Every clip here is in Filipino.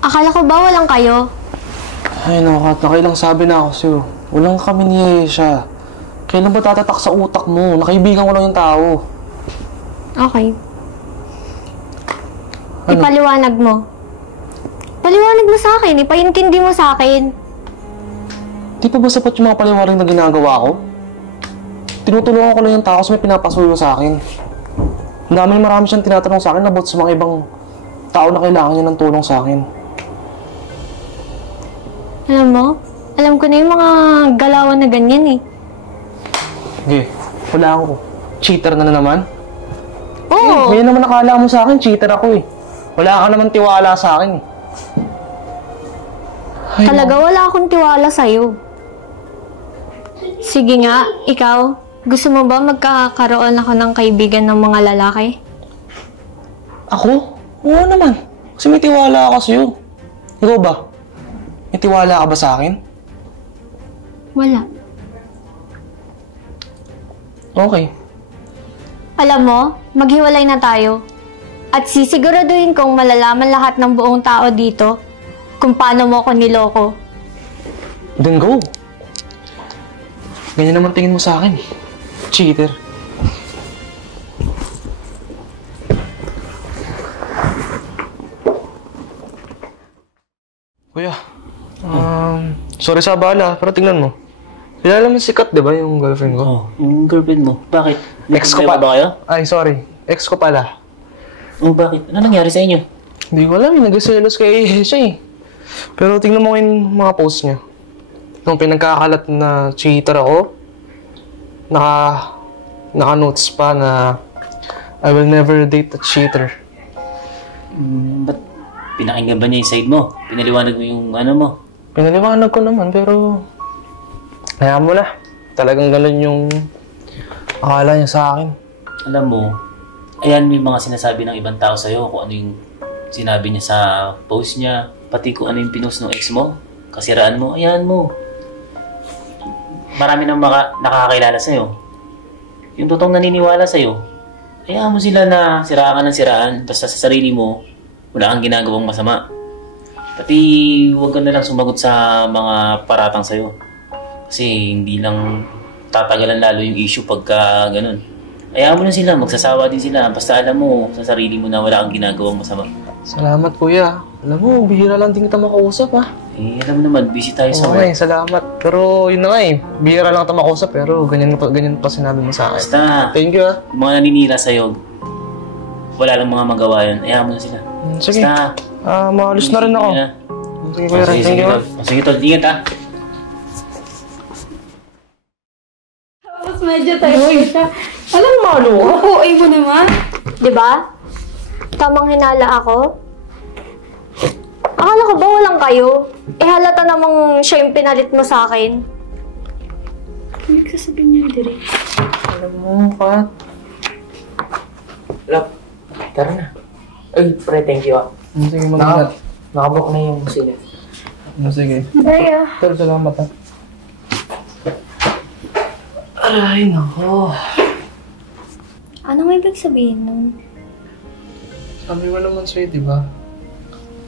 Akala ko ba walang kayo? Ay, naku, nakailang sabi na ako sa'yo. Walang kami ni Aisha. Kailan ba tatatak sa utak mo? Nakaibigan ko lang yung tao. Okay. Ano? Ipaliwanag mo. Paliwanag mo sa akin. Ipaintindi mo sa akin. Di pa ba sapat yung mga paliwanag na ginagawa ko? Tinutulungan ko lang yung tao sa may pinapasuyo sa akin. Marami siyang tinatanong sa akin about sa mga ibang tao na kailangan niya ng tulong sa akin. Alam mo? Alam ko na yung mga galawan na ganyan eh. Okay, wala ako. Cheater na naman? Oo! Ngayon naman nakala mo sa akin, cheater ako eh. Wala ka naman tiwala sa akin eh. Ay, Talaga wala akong tiwala sa'yo. Sige nga, ikaw, gusto mo ba magkakaroon ako ng kaibigan ng mga lalaki? Ako? Oo naman. Kasi may tiwala ako sa'yo. Ikaw ba? May tiwala ka ba sa akin? Wala. Okay. Alam mo, maghiwalay na tayo. At sisiguraduhin kong malalaman lahat ng buong tao dito kung paano mo ako niloko. Then go. Ganyan naman tingin mo sa akin. Cheater. Kuya, sorry sa abala, pero tingnan mo. Kilala mo si Kat, di ba, yung girlfriend ko? Oh, yung girlfriend mo. Bakit? Ex ko Nagkakaiba pa. ba kayo? Ay, sorry. Ex ko pala. Oh, bakit? Ano nangyari sa inyo? Hindi ko alam, nag-selos kay siya eh. Pero tingnan mo yung mga post niya. Nung pinagkakalat na cheater ako, naka-notes pa na I will never date a cheater. Ba't pinakinggan ba niya yung side mo? Pinaliwanag mo yung ano mo? Pinaliwanag ko naman, pero hayaan mo na. Talagang ganun yung akala niya sa akin. Alam mo, ayan mo yung mga sinasabi ng ibang tao sa'yo, kung ano yung sinabi niya sa post niya, pati kung ano yung pinost ng ex mo, kasiraan mo, ayan mo. Marami nang nakakakilala sa'yo. Yung totoong naniniwala sa'yo, hayaan mo sila na siraan ka ng siraan, basta sa sarili mo, wala kang ginagawang masama. Pati huwag ka na lang sumagot sa mga paratang sa'yo. Kasi hindi lang tatagalan lalo yung issue pagka ganun. Hayaan mo na sila, magsasawa din sila. Basta alam mo sa sarili mo na wala kang ginagawang masama. Salamat, kuya. Alam mo, bihira lang din kita makausap, ha? Eh, alam naman, busy tayo sa Okay, work. salamat. Pero yun na nga eh. Bihira lang kita makausap, pero ganyan pa sinabi mo sa akin. Basta, Thank you, ha? yung mga naninira sa'yo, wala lang mga magawa yun. Hayaan mo na sila. Sige. Basta, Maalis na rin ako. Sige, kuya. Sige, Thank you, ha? tol. Sige, tol. Ingat, ha? Tapos medyo tayo siya. Alam mo, ano? Kukuin mo naman. Diba? Tamang hinala ako. Akala ko ba walang kayo? Eh halata namang siya yung pinalit mo sa akin. Ano nagsasabihin niya dire? Alam mo, Kat. Lap, tara na. Ay, pre, thank you ah. Sige, mag-ingat. Nakabook na yung sila. Sige. Bye. Pero salamat, ha? Ay, nako. Anong ibig sabihin nun? Sabi mo naman sa'yo, di ba?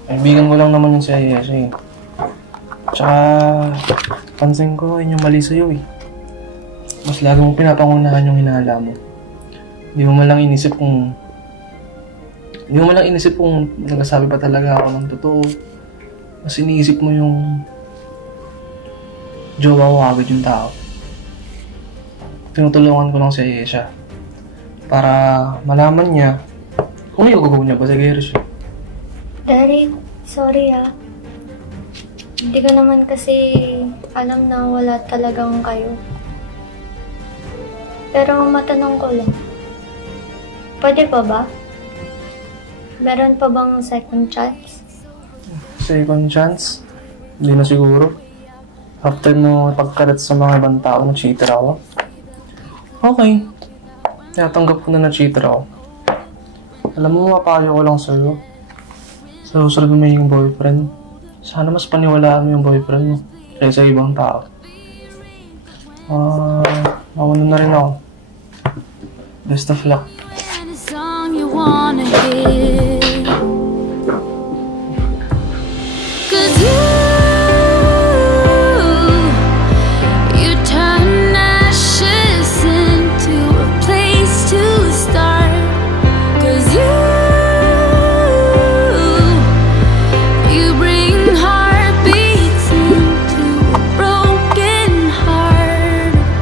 Kaibigan ko lang naman yung si Ayesha eh. Tsaka, pansin ko, yun yung mali sa'yo eh. Mas lagi mo pinapangunahan yung hinala mo. Hindi mo man lang inisip kung nagsasabi pa talaga ako ng totoo. Mas iniisip mo yung jowa ko agad yung tao. Tinutulungan ko lang si Ayesha para malaman niya kung may gagawin niya ba sa Gerish. Daddy, sorry Hindi ko naman kasi alam na wala talagang kayo. Pero matanong ko lang. Pwede pa ba? Meron pa bang second chance? Second chance? Hindi na siguro. After mo pagkalat sa mga ibang tao na cheater ako. Okay. Natanggap ko na cheater ako. Alam mo, mapayo ko lang sa'yo. Sa susunod mo yung boyfriend. Sana mas paniwalaan mo yung boyfriend mo kaysa ibang tao. Mauna na rin ako. Best of luck. And a song you wanna hear.